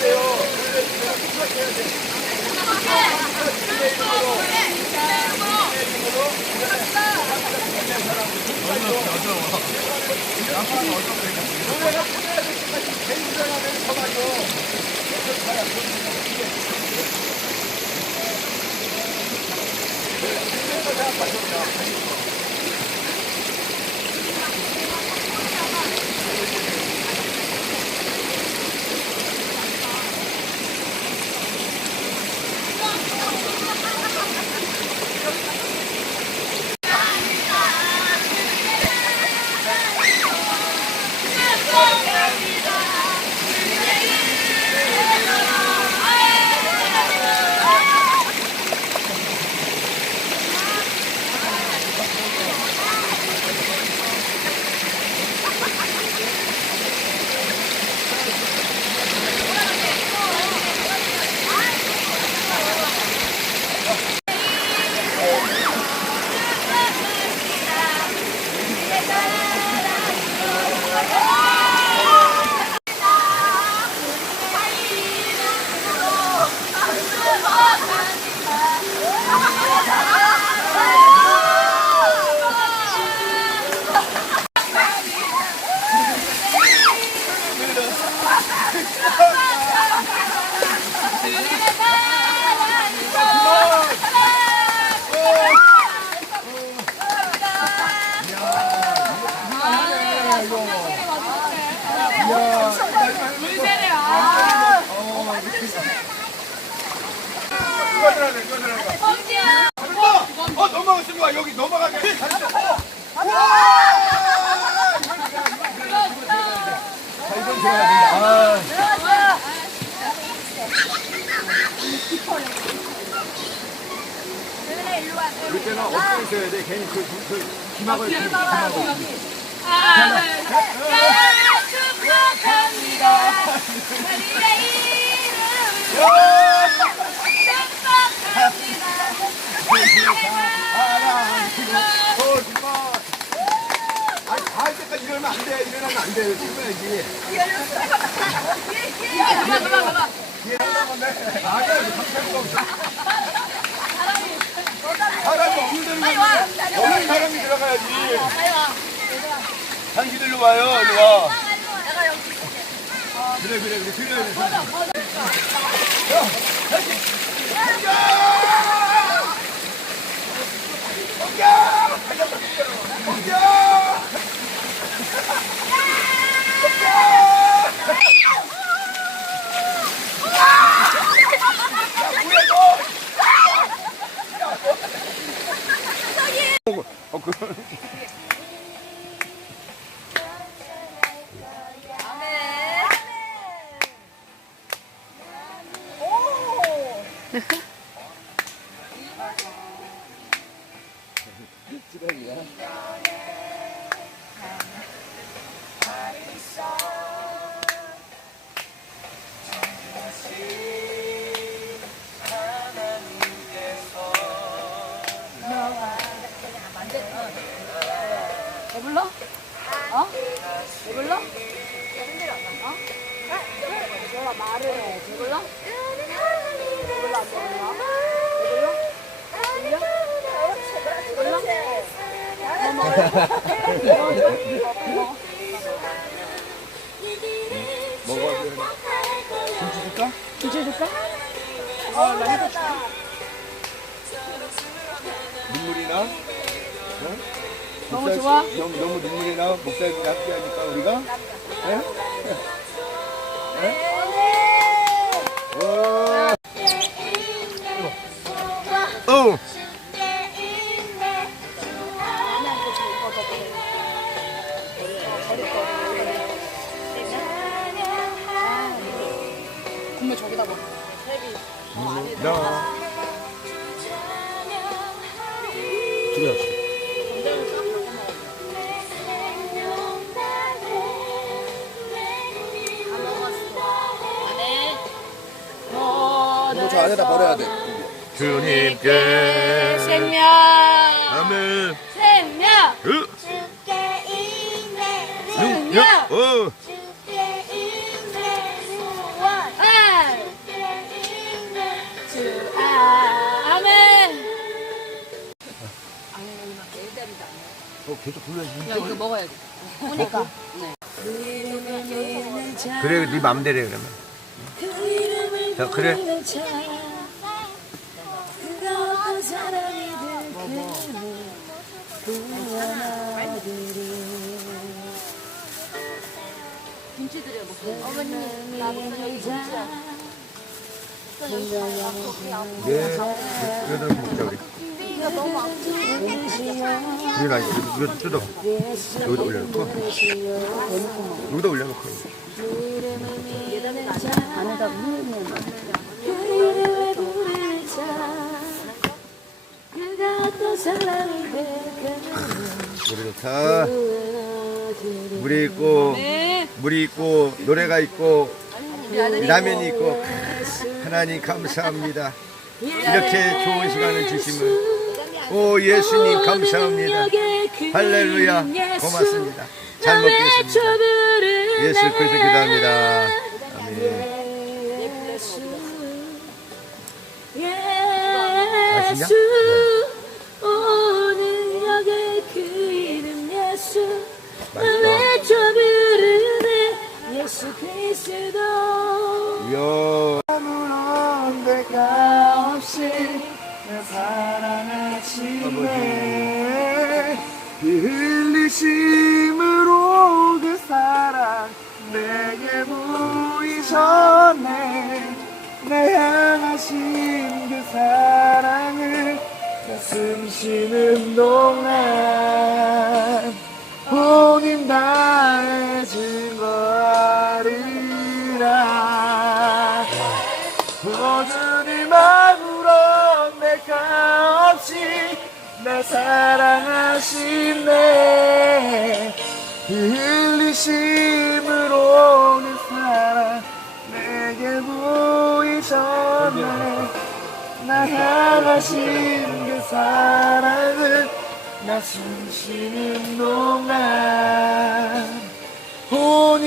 누 가 들어야 돼? 누가 들어야 돼? 괜히 그, 그, 그 기막을 기- 기막을. 어, 정말. 아니, 다 할 때까지 이러면 안 돼. 일어나면 안 돼. 찍어야지. 아니야, 이거 감찰 거 없어. 사람이 없는 데로 가면 없는 사람이 들어가야지. 당신들로 와요, 일로 와. 그래, 그래, 그래. 그래, 그래. 어, 그. 배불러? 어? 배불러? 어? 내가 말을 해. 배불러? 배불러 안 배불러? 배불러? 배불러? 먹어? 김치 줄까? 김치 줄까? 어, 나 해도 줄까? 눈물이 나? 너무 목살- 좋아? 너무, 너무 눈물이 나? 목살이 낫게 하니까 우리가? 예? 예? 어. 국물 저기다 먹어. 나. 이거 저 안에다 버려야 돼. 주님께 생명. 아멘. 생명. 그 주께 인내 생명. 어. 주께 인내 소원. 아. 주께 인내 주 아멘 아니 막 애들이다 어 계속 불러야지. 야 이거 먹어야 돼. 그러니까. 네. 그래 네 맘대로 그러면. 자 그래. 김치 드려 먹고. 어머니 나 목소리 진짜 예. 이거 먹자, 우리. 이거 너무 아파 이거 이거 이거 뜯어. 여기다 올려놓고. 여기다 올려놓고. 안에다 물면 노래 좋다. 물이 있고, 물이 있고, 노래가 있고, 라면이 있고. 하나님 감사합니다. 이렇게 좋은 시간을 주심을. 오, 예수님 감사합니다. 할렐루야. 고맙습니다. 잘 먹겠습니다. 예수 그리스도 기도합니다. 아멘. 맛있냐? 보이셨네 내 향하신 그 사랑을 가슴 쉬는 동안 본인 다해 증거하리라. 모두니 마음으로 내가 없이 나 사랑하시네 피 흘리심으로 내 나 향하신 그 사랑을 나 숨쉬는 동안 오